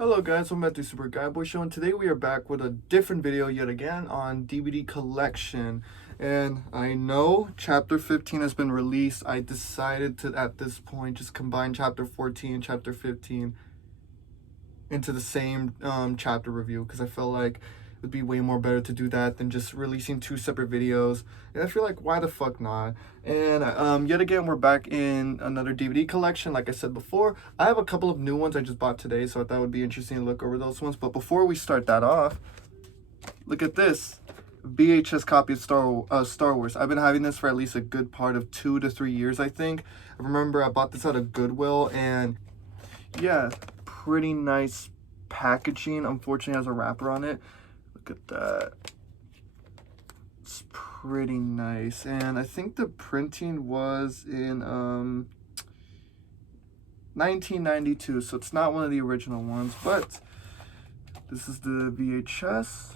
Hello guys, welcome back to Super Guy Boy Show, and today we are back with a different video yet again on DVD collection. And I know chapter 15 has been released. I decided to, at this point, just combine chapter 14 and chapter 15 into the same chapter review, because I felt like it would be way more better to do that than just releasing two separate videos. And I feel like, why the fuck not? And yet again, we're back in another DVD collection. Like I said before, I have a couple of new ones I just bought today, so I thought it would be interesting to look over those ones. But before we start that off, look at this VHS copy of Star Wars. I've been having this for at least a good part of 2 to 3 years, I think. I remember I bought this at a Goodwill, and yeah, pretty nice packaging. Unfortunately, it has a wrapper on it. Look at that. It's pretty nice. And I think the printing was in 1992, so it's not one of the original ones, but this is the VHS.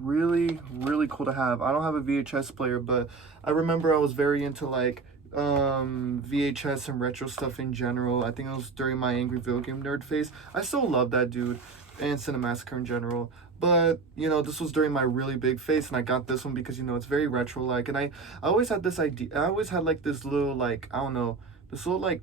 Really cool to have. I don't have a VHS player, but I remember I was very into like VHS and retro stuff in general. I think it was during my angry video game nerd phase. I still love that dude, and Cinemassacre in general. But, you know, this was during my really big phase, and I got this one because, you know, it's very retro-like. And I always had this idea, I always had, like, this little, like, I don't know, this little, like,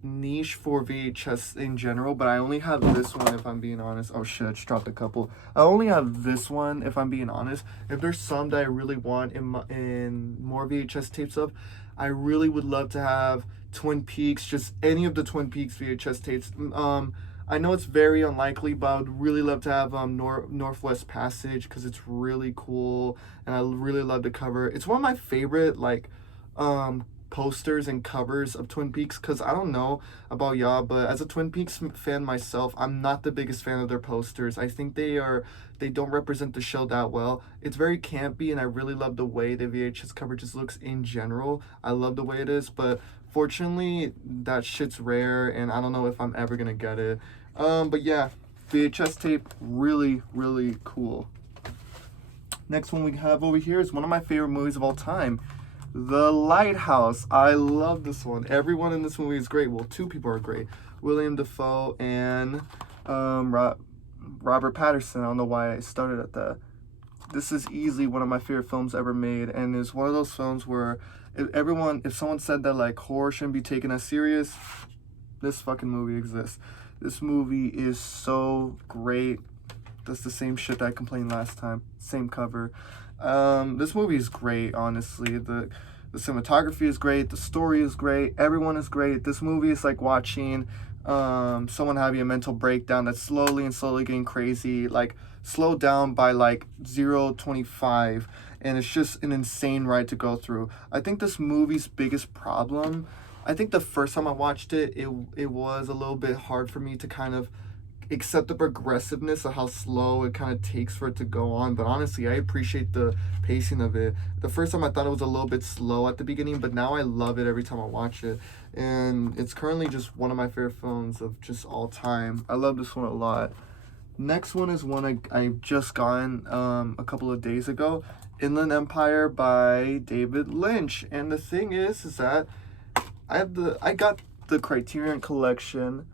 niche for VHS in general, but I only have this one, if I'm being honest. Oh, shit, I just dropped a couple. I only have this one, if I'm being honest. If there's some that I really want in more VHS tapes of, I really would love to have Twin Peaks, just any of the Twin Peaks VHS tapes. I know it's very unlikely, but I would really love to have Northwest Passage, because it's really cool, and I really love the cover. It's one of my favorite, like, posters and covers of Twin Peaks, because I don't know about y'all, but as a Twin Peaks fan myself, I'm not the biggest fan of their posters. I think they don't represent the show that well. It's very campy, and I really love the way the VHS cover just looks in general. I love the way it is, but fortunately, that shit's rare, and I don't know if I'm ever gonna get it. But yeah, VHS tape, really cool. Next one we have over here is one of my favorite movies of all time, The Lighthouse. I love this one. Everyone in this movie is great. Well, two people are great. William Dafoe and Robert Pattinson. I don't know why I started at that. This is easily one of my favorite films ever made, and it's one of those films where if someone said that like horror shouldn't be taken as serious, this fucking movie exists. This movie is so great. That's the same shit that I complained last time. Same cover. This movie is great, honestly. The cinematography is great. The story is great. Everyone is great. This movie is like watching someone having a mental breakdown that's slowly getting crazy, like slowed down by like 0.25, and it's just an insane ride to go through. I think this movie's biggest problem, I think the first time I watched it, it was a little bit hard for me to kind of accept the progressiveness of how slow it kind of takes for it to go on. But honestly, I appreciate the pacing of it. The first time I thought it was a little bit slow at the beginning, but now I love it every time I watch it. And it's currently just one of my favorite films of just all time. I love this one a lot. Next one is one I just gotten a couple of days ago, Inland Empire by David Lynch. And the thing is that I got the Criterion Collection,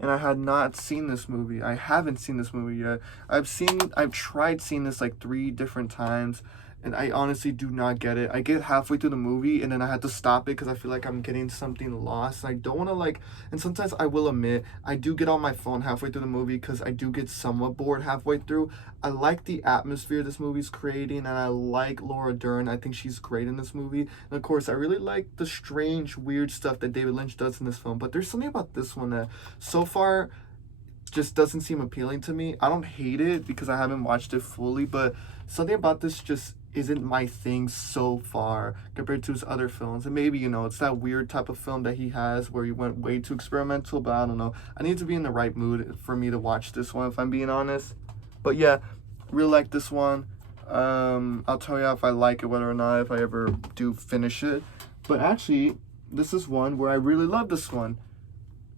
and I had not seen this movie. I haven't seen this movie yet. I've tried seeing this like 3 different times, and I honestly do not get it. I get halfway through the movie, and then I had to stop it because I feel like I'm getting something lost. I don't want to like, and sometimes I will admit, I do get on my phone halfway through the movie because I do get somewhat bored halfway through. I like the atmosphere this movie's creating, and I like Laura Dern. I think she's great in this movie. And of course, I really like the strange, weird stuff that David Lynch does in this film. But there's something about this one that so far just doesn't seem appealing to me. I don't hate it because I haven't watched it fully, but something about this just isn't my thing so far compared to his other films. And maybe, you know, it's that weird type of film that he has where he went way too experimental, but I don't know. I need to be in the right mood for me to watch this one, if I'm being honest. But yeah, really like this one. I'll tell you if I like it, whether or not if I ever do finish it. But actually, this is one where I really love this one.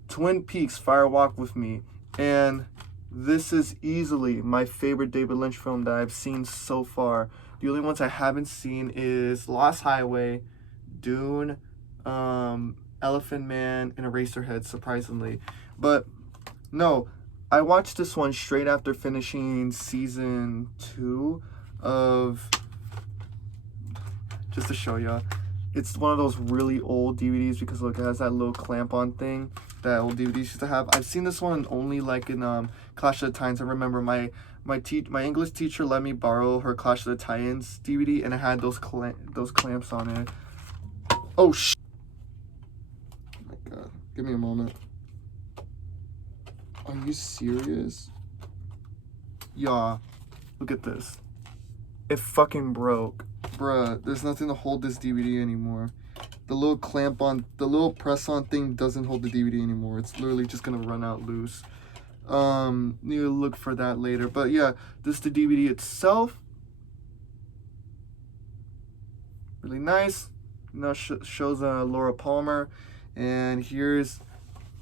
Twin Peaks, Fire Walk with Me. And this is easily my favorite David Lynch film that I've seen so far. The only ones I haven't seen is Lost Highway, Dune, Elephant Man, and Eraserhead, surprisingly. But no, I watched this one straight after finishing season 2 of, just to show y'all, it's one of those really old DVDs because look, it has that little clamp on thing that old DVDs used to have. I've seen this one only like in Clash of the Titans. I remember my English teacher let me borrow her Clash of the Titans DVD, and it had those clamps on it. Oh my god, give me a moment. Are you serious? Yeah, look at this. It fucking broke. Bruh, there's nothing to hold this DVD anymore. The little clamp on, the little press on thing doesn't hold the DVD anymore. It's literally just gonna run out loose. Need to look for that later. But yeah, this is the DVD itself. Really nice. You know, shows Laura Palmer. And here's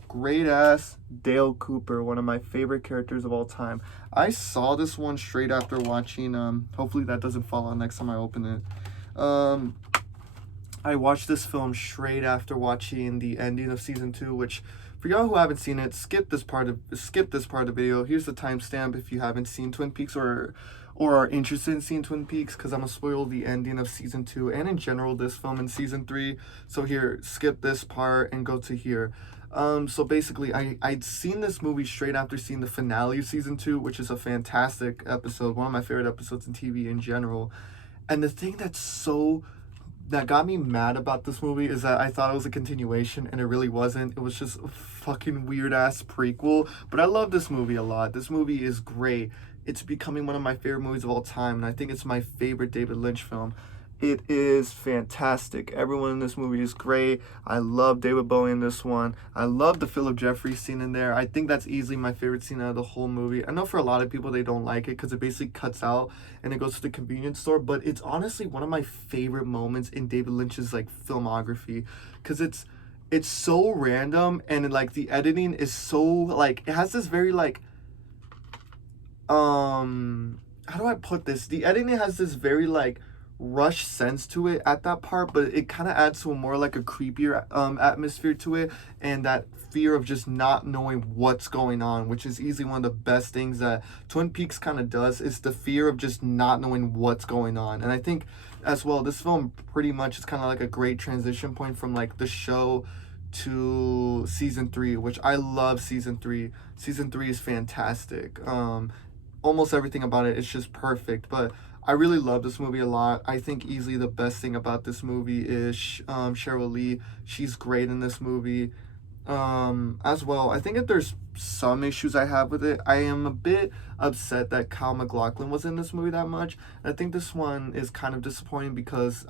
great ass Dale Cooper, one of my favorite characters of all time. I saw this one straight after watching, hopefully that doesn't fall out next time I open it. I watched this film straight after watching the ending of season 2, which for y'all who haven't seen it, skip this part of the video. Here's the timestamp if you haven't seen Twin Peaks or are interested in seeing Twin Peaks, because I'm gonna spoil the ending of season 2 and in general this film in season 3. So here, skip this part and go to here. So basically, I'd seen this movie straight after seeing the finale of season 2, which is a fantastic episode, one of my favorite episodes in TV in general. And the thing that got me mad about this movie is that I thought it was a continuation, and it really wasn't. It was just a fucking weird-ass prequel. But I love this movie a lot. This movie is great. It's becoming one of my favorite movies of all time, and I think it's my favorite David Lynch film. It is fantastic. Everyone in this movie is great. I love David Bowie in this one. I love the Philip Jeffries scene in there. I think that's easily my favorite scene out of the whole movie. I know for a lot of people they don't like it because it basically cuts out and it goes to the convenience store, but it's honestly one of my favorite moments in David Lynch's like filmography, because it's so random, and like the editing is so like, it has this very like how do I put this? The editing has this very like rush sense to it at that part, but it kind of adds to a more like a creepier atmosphere to it, and that fear of just not knowing what's going on, which is easily one of the best things that Twin Peaks kind of does, is the fear of just not knowing what's going on. And I think as well, this film pretty much is kind of like a great transition point from like the show to season 3, which I love. Season 3 is fantastic. Almost everything about it is just perfect, but I really love this movie a lot. I think easily the best thing about this movie is Sheryl Lee. She's great in this movie. As well, I think that there's some issues I have with it. I am a bit upset that Kyle MacLachlan was in this movie that much. I think this one is kind of disappointing because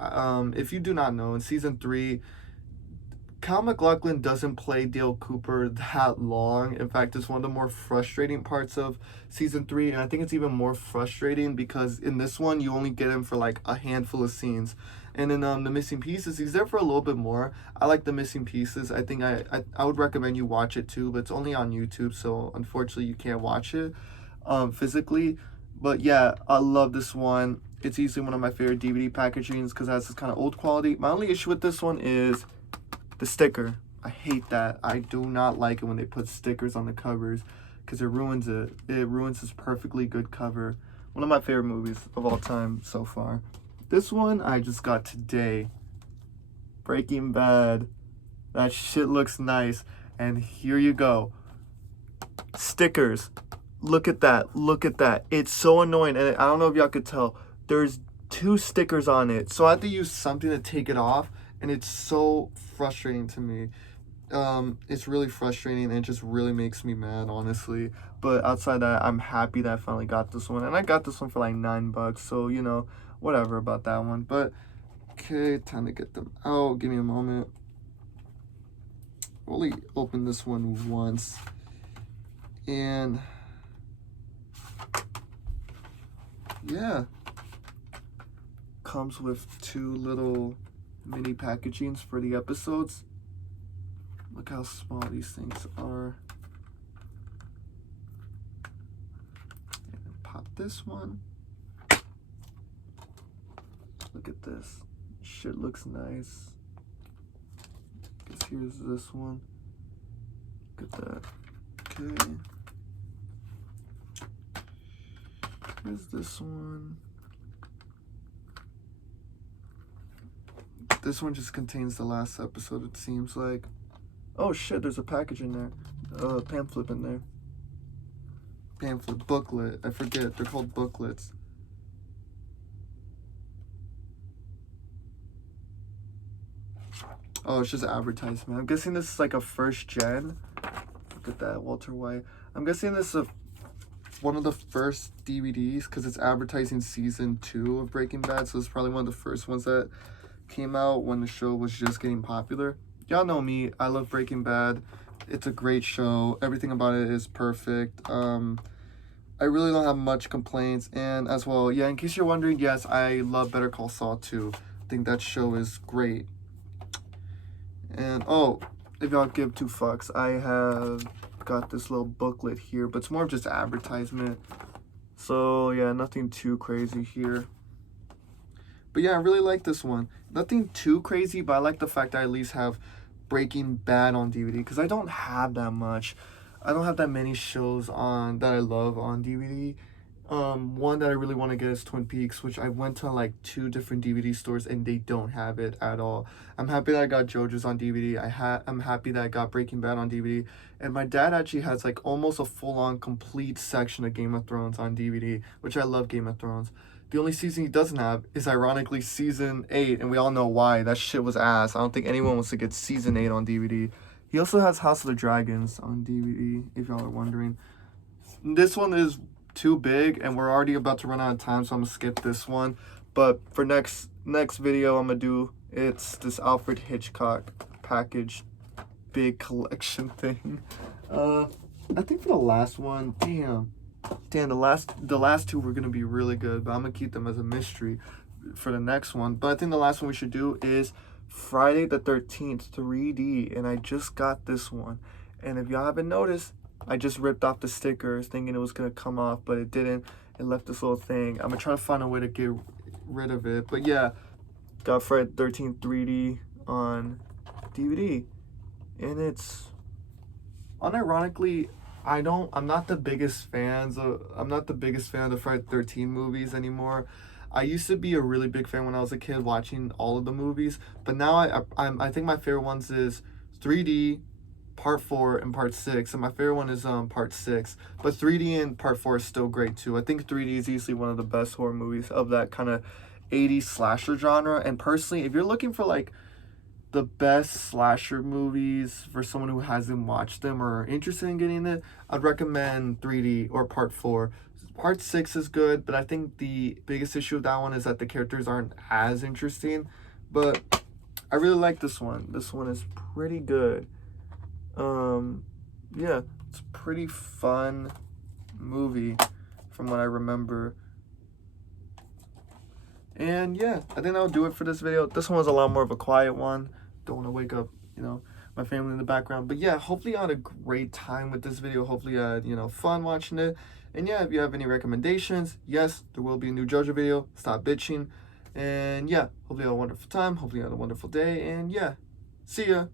if you do not know, in season 3, Kyle MacLachlan doesn't play Dale Cooper that long. In fact, it's one of the more frustrating parts of season 3, and I think it's even more frustrating because in this one, you only get him for like a handful of scenes. And in The Missing Pieces, he's there for a little bit more. I like The Missing Pieces. I think I would recommend you watch it too, but it's only on YouTube, so unfortunately you can't watch it physically. But yeah, I love this one. It's easily one of my favorite DVD packagings because it has this kind of old quality. My only issue with this one is the sticker. I hate that. I do not like it when they put stickers on the covers because it ruins it. It ruins this perfectly good cover. One of my favorite movies of all time so far. This one I just got today. Breaking Bad. That shit looks nice. And here you go. Stickers. Look at that. Look at that. It's so annoying. And I don't know if y'all could tell. There's 2 stickers on it. So I have to use something to take it off. And it's so frustrating to me. It's really frustrating, and it just really makes me mad, honestly. But outside that, I'm happy that I finally got this one. And I got this one for like $9, so, you know, whatever about that one. But, okay, time to get them out. Give me a moment. I'll only open this one once. And, yeah. Comes with 2 little mini packagings for the episodes. Look how small these things are. And pop this one. Look at this. Shit looks nice. Guess here's this one. Look at that. Okay. Where's this one? This one just contains the last episode, it seems like. Oh shit, there's a package in there. Pamphlet in there. Pamphlet, booklet. I forget, they're called booklets. Oh, it's just advertisement. I'm guessing this is like a first gen. Look at that, Walter White. I'm guessing this is one of the first DVDs because it's advertising season 2 of Breaking Bad. So it's probably one of the first ones that came out when the show was just getting popular. Y'all know me. I love Breaking Bad. It's a great show. Everything about it is perfect. I really don't have much complaints. And as well, yeah, in case you're wondering, yes, I love Better Call Saul too. I think that show is great. And oh, if y'all give two fucks, I have got this little booklet here, but it's more of just advertisement. So yeah, nothing too crazy here. But yeah, I really like this one. Nothing too crazy, but I like the fact that I at least have Breaking Bad on DVD because I don't have that much. I don't have that many shows on that I love on DVD. One that I really want to get is Twin Peaks, which I went to like 2 different DVD stores and they don't have it at all. I'm happy that I got JoJo's on DVD. I'm happy that I got Breaking Bad on DVD. And my dad actually has like almost a full-on complete section of Game of Thrones on DVD, which I love Game of Thrones. The only season he doesn't have is ironically season 8, and we all know why. That shit was ass. I don't think anyone wants to get season 8 on DVD. He also has House of the Dragons on DVD, if y'all are wondering. This one is too big, and we're already about to run out of time, so I'm gonna skip this one. But for next video I'm gonna do, it's this Alfred Hitchcock package big collection thing. I think for the last one, damn, the last 2 were gonna be really good, but I'm gonna keep them as a mystery for the next one. But I think the last one we should do is Friday the 13th 3D, and I just got this one. And if y'all haven't noticed, I just ripped off the stickers thinking it was gonna come off, but it didn't. It left this little thing. I'm gonna try to find a way to get rid of it. But yeah, got Friday the 13th 3D on DVD, and it's unironically, I'm not the biggest fan of the Friday the 13th movies anymore. I used to be a really big fan when I was a kid watching all of the movies, but now I think my favorite ones is 3D, Part 4, and Part 6, and my favorite one is Part 6. But 3D and Part 4 is still great too. I think 3D is easily one of the best horror movies of that kind of 80s slasher genre. And personally, if you're looking for like the best slasher movies for someone who hasn't watched them or are interested in getting it, I'd recommend 3D or Part 4. Part 6 is good, but I think the biggest issue with that one is that the characters aren't as interesting. But I really like this one. This one is pretty good. Yeah, it's a pretty fun movie from what I remember. And yeah, I think that'll do it for this video. This one was a lot more of a quiet one. Don't want to wake up, my family in the background. But yeah, hopefully you had a great time with this video. Hopefully you had, fun watching it. And yeah, if you have any recommendations, yes, there will be a new JoJo video. Stop bitching. And yeah, hopefully you had a wonderful time. Hopefully you had a wonderful day. And yeah, see ya.